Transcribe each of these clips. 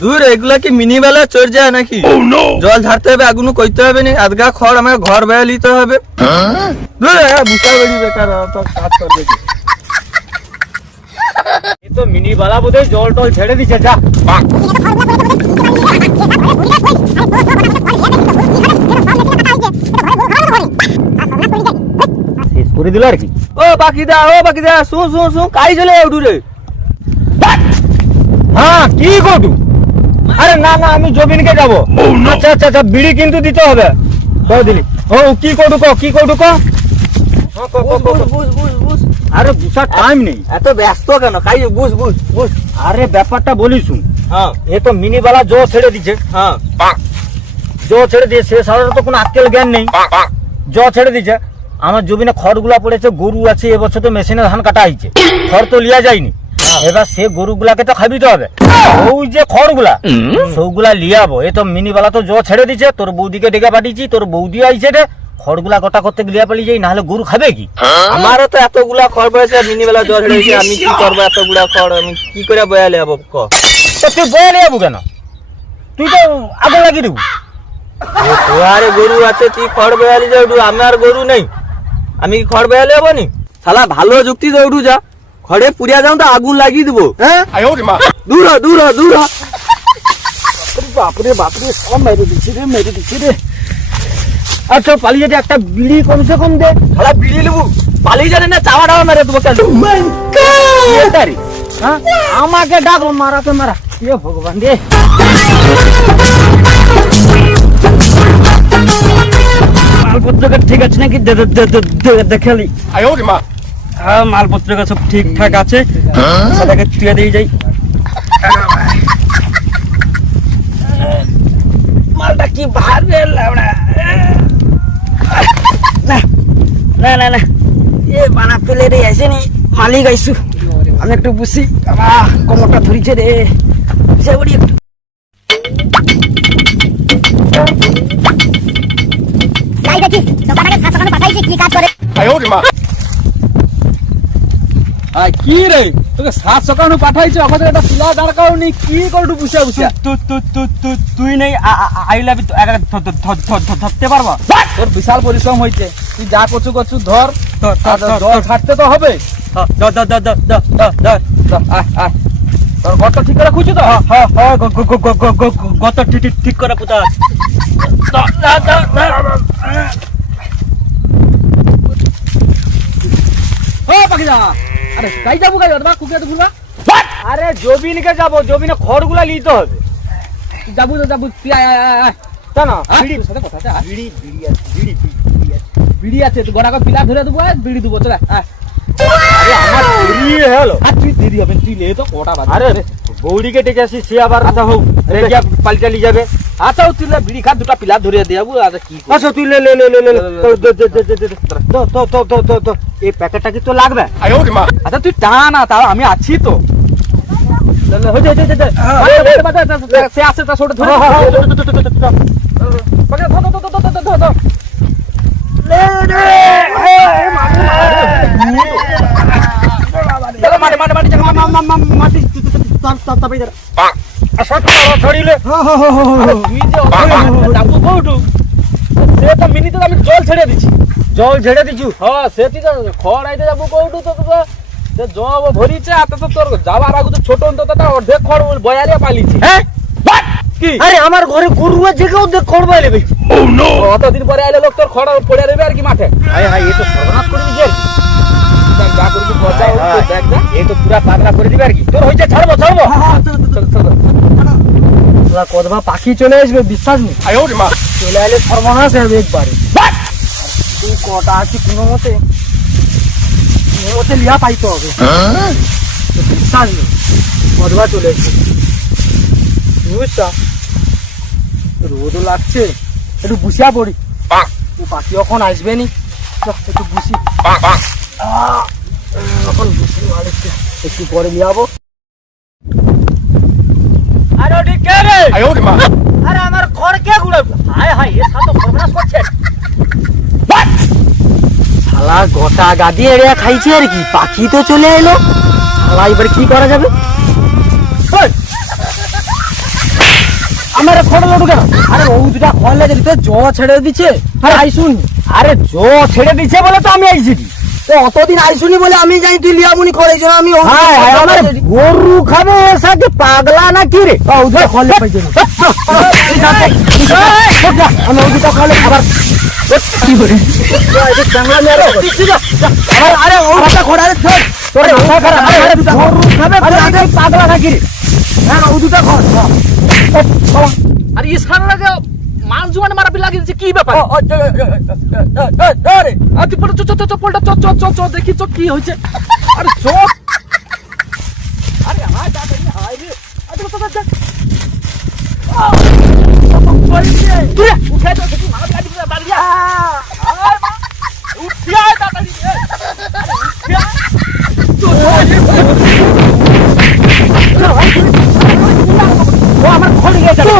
দূর এগুলা কি মিনি বেলা চড় যায় নাকি? জল ঝাড়তে হবে, আগুন কইতে হবে না, আধগা খড় আমার ঘর বেয়া নিতে হবে। দূর বুঝা বেড়ি বেকার কাজ করবে। এই তো মিনি বালা বোধহয় জল টল ছেড়ে দিচ্ছে। যা শেষ করে দিল আর কি। ও বাকিদা শুন শুন শুন, কাই চলে উঠু রে। হ্যাঁ কি কটু? আরে না না, আমি জবিনকে যাবো। আচ্ছা আচ্ছা আচ্ছা, বিড়ি কিন্তু দিতে হবে। কই দিলি? ও কি কটু কো, কি কটু কো? আরে বুঝার টাইম নেই, এত ব্যস্ত কেন? কাই বুঝ বুঝ বুঝ। আরে ব্যাপারটা বলি শুন। হ্যাঁ এ তো মিনি বালা জো ছেড়ে দিচ্ছে। হ্যাঁ জো ছেড়ে দিয়ে সে সারার তো কোনো আক্কেল জ্ঞান নেই। জো ছেড়ে দিচ্ছে। আমার জমিনে খড়গুলা পড়েছে, গরু আছে, এবছর তো মেশিনে ধান কাটা হয়েছে, খড় তো লিয়া যায়নি। এবার সে গরুগুলাকে তো খাবিতে হবে। ওই যে খড়গুলা সবগুলা লিয়াবো। এ তো মিনি বালা তো জো ছেড়ে দিচ্ছে, তোর বৌদিকে ডেকে পাঠিয়েছি, তোর বৌদি আইছে রে। খড়গুলা গোটা করতে লিয়া পালিয়ে যাই, নাহলে গরু খাবে কি? আমারও তো এতগুলা খড় পড়েছে, মিনি বেলা জল ছেড়েছি, আমি কি করবো? এতগুলা খড় আমি কি করে বয়া লিয়াবো? তো তুই বয়ে লিয়াবো কেন? তুই তো আগুন লাগিয়ে দেবো। তোয়ারে গরু আছে, তুই খড় বয়া লিয়ে উঠু, আমার গরু নেই, আমি কি খড় বয়া লিয়াবো নি? শালা ভালো যুক্তি তো উঠু, যা খড়ে পুড়িয়া যাও তো আগুন লাগিয়ে দেবো। হ্যাঁ দূর হ দূর হ দূর হ। বাপরে বাপরে, সব মেরে দিচ্ছি রে, মেরে দিচ্ছি রে। আচ্ছা পালিয়ে যে একটা বিড়ি কমসে কম দে। শালা বিড়ি নেবো, পালিয়ে জানে না, চাওয়া টাওয়া মেরে দেবো কেন? হ্যাঁ আমাকে ডাকলো, মারাকে মারা। এ ভগবান রে। মালপত্র ঠিক আছে নাকি দেখালি? হ্যাঁ মালপত্র সব ঠিকঠাক আছে, সেটাকে তুলে দিয়ে যাই। মালটা কি ভারে লাউড়া। না না না, এ বানা পেলে রে, আসেনি মালিক আইসু, আমি একটু বুঝি। কোমরটা ধরিছে রে, সে বড়ি একটু। যাই দেখি দোকানটাকে সাত সকালে পাঠাইছে, কি কাজ করে। কি রে, তোকে 7 সকাল পাঠাইছে, ওখানে একটা পিলা দরকার নেই, কি করু বুঝা বুঝা? তুই নেই আইলা ধরতে পারবা? তোর বিশাল পরিশ্রম হয়েছে, তুই যা করছু করছু ধর, জল ছাড়তে তো হবে। তোর ঘরটা ঠিক করে খুঁজছো তো? গত ঠিক করে পুতা। আরে তাই যাবো গাই বা কুকে তো ভুলবা। আরে জবিনকে যাবো, জবিনে খড়গুলা নিতে হবে। যাবো তো যাবো, তুই আয় আয় আয় আয়। তা না বিড়ি সাথে কথা আছে, বিড়ি আছে, তুই গোটা পিলা ধরে দেবো, বিড়ি দেবো, চলে আয়। আরে আমার দেরি হলো। আর তুই দেরি হবে, তুই লে তো কটা বাজে। আরে বৌদিকে ডেকে আসি, সে আবার আচ্ছা হোক রেগিয়া পাল্টালি যাবে। আচ্ছা তুই লে বিড়ি খা, দুটা পিলা ধরে দেবো। আচ্ছা কি আচ্ছা তুই লে এই প্যাকেটটা কি তো লাগবে? আচ্ছা তুই টানা, তাও আমি আছি তো। সে আছে তা ছোট ধরে আমি জল ছেড়ে দিচ্ছি। জল ঝেড়ে দিছু? হ্যাঁ সেটি তো খড় আইতে যাবো কোউটু তো জব ভরিছে, আর তো তোর যাবার আগে তো ছোট অর্ধেক খড় বয়ালিয়া পালিছি। হ্যাঁ কি? আরে আমার ঘরে গরু আছে, কেউ খড় বাইলে বেশি। অতদিন পরে আইলে লোক তোর খড় পড়ে দেবে আর কি মাঠে। হায় হায়, এ তো সর্বনাশ করে দিছে। যা করবি বজা, দেখ না, এ তো পুরা পাগলা করে দিবে আর কি। তোর হইছে, ছাড়বো ছাড়বো। তোরা কদবা পাখি চলে আসবে, বিশ্বাস নেই। চলে আইলে সর্বনাশ হবে একবারে। তুই কটা আছি কোনো মতে লিয়া পাইতে হবে, বিশ্বাস নেই। কদবা চলে আসবে, বুঝছা? রোদও লাগছে, একটু বুঝিয়া পড়ি। ও পাখি এখন আসবে নি, একটু বুঝি। এখন বুঝি মালিককে একটু পরে লিয়াবো। আরে ঠিক কে রে? আরে আমার ঘর কে গুড়াবো? হায় হায়, এ সাথে সর্বনাশ করছে। শালা গোটা গাদি এড়িয়া খাইছে আর কি, পাখি তো চলে এলো। শালা এবারে কি করা যাবে? ওই, আমার খড় লড়ু কেন? আরে ও দুটা খড় লেগে দিতে জ ছেড়ে দিচ্ছে আরে আইসুন আরে ছেড়ে দিচ্ছে বলে তো আমি আইছি। তো অতদিন আইসুনি বলে আমি জানি তুই লিয়ামুনি খড় এই জন্য আমি ও আমার গরু খাবে এসা কি পাগলা না কি রে? ও দুটা খড় লেগে পাইছে আমি ও দুটা খড় খাবার কি করে চাংলা মেরে আরে ও দুটা খড় আরে ধর তোর মাথা খারাপ। আরে গরু খাবে পাগলা না কি রে? হ্যাঁ ও দুটা খড় আরে ইসার লাগে মাল জুয়ান মারা বিলা গেছে কি ব্যাপার? আরে আর তুই পড়া চ দেখি চ কি হইছে। আরে চ আরে হায় দাদা হায় রে আরে তো দাদা তুই উঠে তো দেখি মাল গাড়ি করে দাঁড়িয়ে আয় মা উঠিয়া দাদা রে ও আমার খড় নিয়ে যাবে।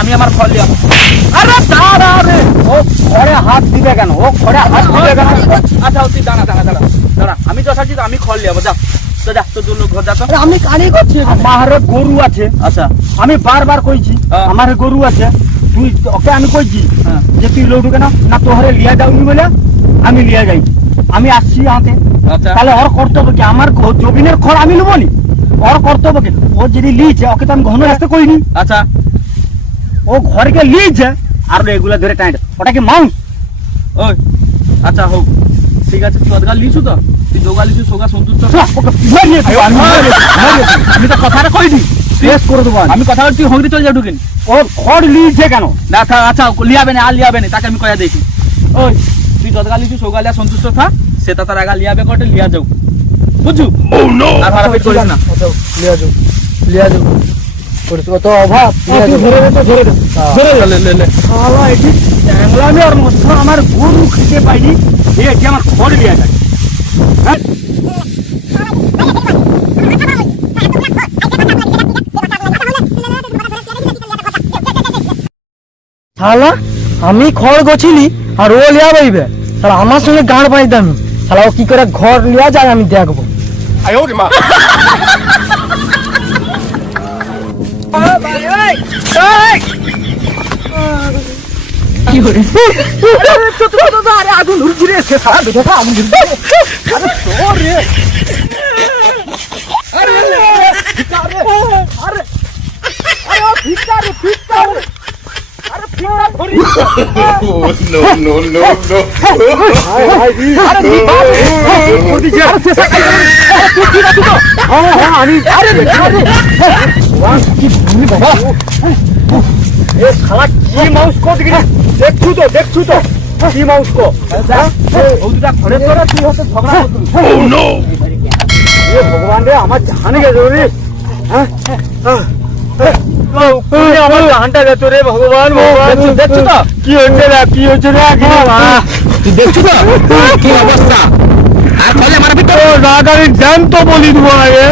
আমি আমার ফল লিয়া। আরে দাঁড়া রে ও খড়ে হাত দিবে কেন? ও খড়ে হাত দিবে কেন? আচ্ছা তুই দাঁড়া আমি তো আছি তো আমি খল লিয়াবো যা তো যা তো দুলো ঘর যা তো। আমি কানি করছি আমার গরু আছে। আচ্ছা আমি বারবার কইছি হ্যাঁ। আমার গরু আছে, তুই ওকে আমি কইছি হ্যাঁ। যে তুই লৌটু কেন না তোহরে লিয়া যাওনি বলে আমি লিয়া যাই। আমি আসছি হাতে, আচ্ছা তাহলে ওর কর্তব্য কি? আমার জমিনের খড় আমি নেবো নি? ওর কর্তব্য কি? ও যদি লিয়েছে ওকে তো আমি ঘন আসতে কইনি। আচ্ছা ও ঘরকে লিয়েছে আর এগুলা ধরে টাইট, ওটা কি মাউস? ওই আচ্ছা হোক ঠিক আছে তুই অদগাল লিছু তো তুই যোগা লিছু সোগা সন্তুষ্ট ওকে মারিয়ে দিবো, আমি মারিয়ে দিবো। আমি তো কথাটা কইনি শেষ করে দেবো আমি। আমি কথা বলছি হংরি চলে যা ঢুকিন ও খড় লিয়েছে কেন? না আচ্ছা লিয়াবে না আর লিয়াবে না তাকে আমি কয়া দেখি ওই তুই যদগাল লিছু সোগা লিয়া সন্তুষ্ট থা সে তার আগা লিয়াবে কটে লিয়া যাও বুঝু আর মারাপিট করিস না লিয়া যাও কত অভাব ধরে দে তো, ধরে দে। ধরে লে শালা এটি চ্যাংলামি আর মধ্যে আমার গরু খেতে পাইনি, এটি আমার খড় লিয়া যায়। হ্যাঁ? শালা আমি খড় গছিলি আর ও লিয়া পাইবে শালা আমার সঙ্গে গাঁড় পাইতাম শালা ও কি করে ঘর লিয়া যায় আমি দেখবো কি করে আরে আগুন ধরছি রে সে সারা দেখে আগুন ধরছি আরে তোর রে আরে ভিকারে আরে আরে ও ভিকারে আরে ভিকার ধরি no, no. আরে ভিকারে ওর দিকে আরে সে সাকা আরে তুই কি রাখি তো হ্যাঁ আমি আরে আরে এ শালা কি মাউস কো দিকে দেখছু তো কি মাউস কো? ও দুটা ঘরে তোরা তুই হতে ঝগড়া করছিস এ ভগবান রে আমার জান গেছে রে। হ্যাঁ আমার জানটা গেছে রে ভগবান ভগবান। দেখছো তো কি হচ্ছে রে কি হচ্ছে রে তুই দেখছো তো কি অবস্থা আর ফলে মারাপিট ও রাগারি জান তো বলি দেবো আগে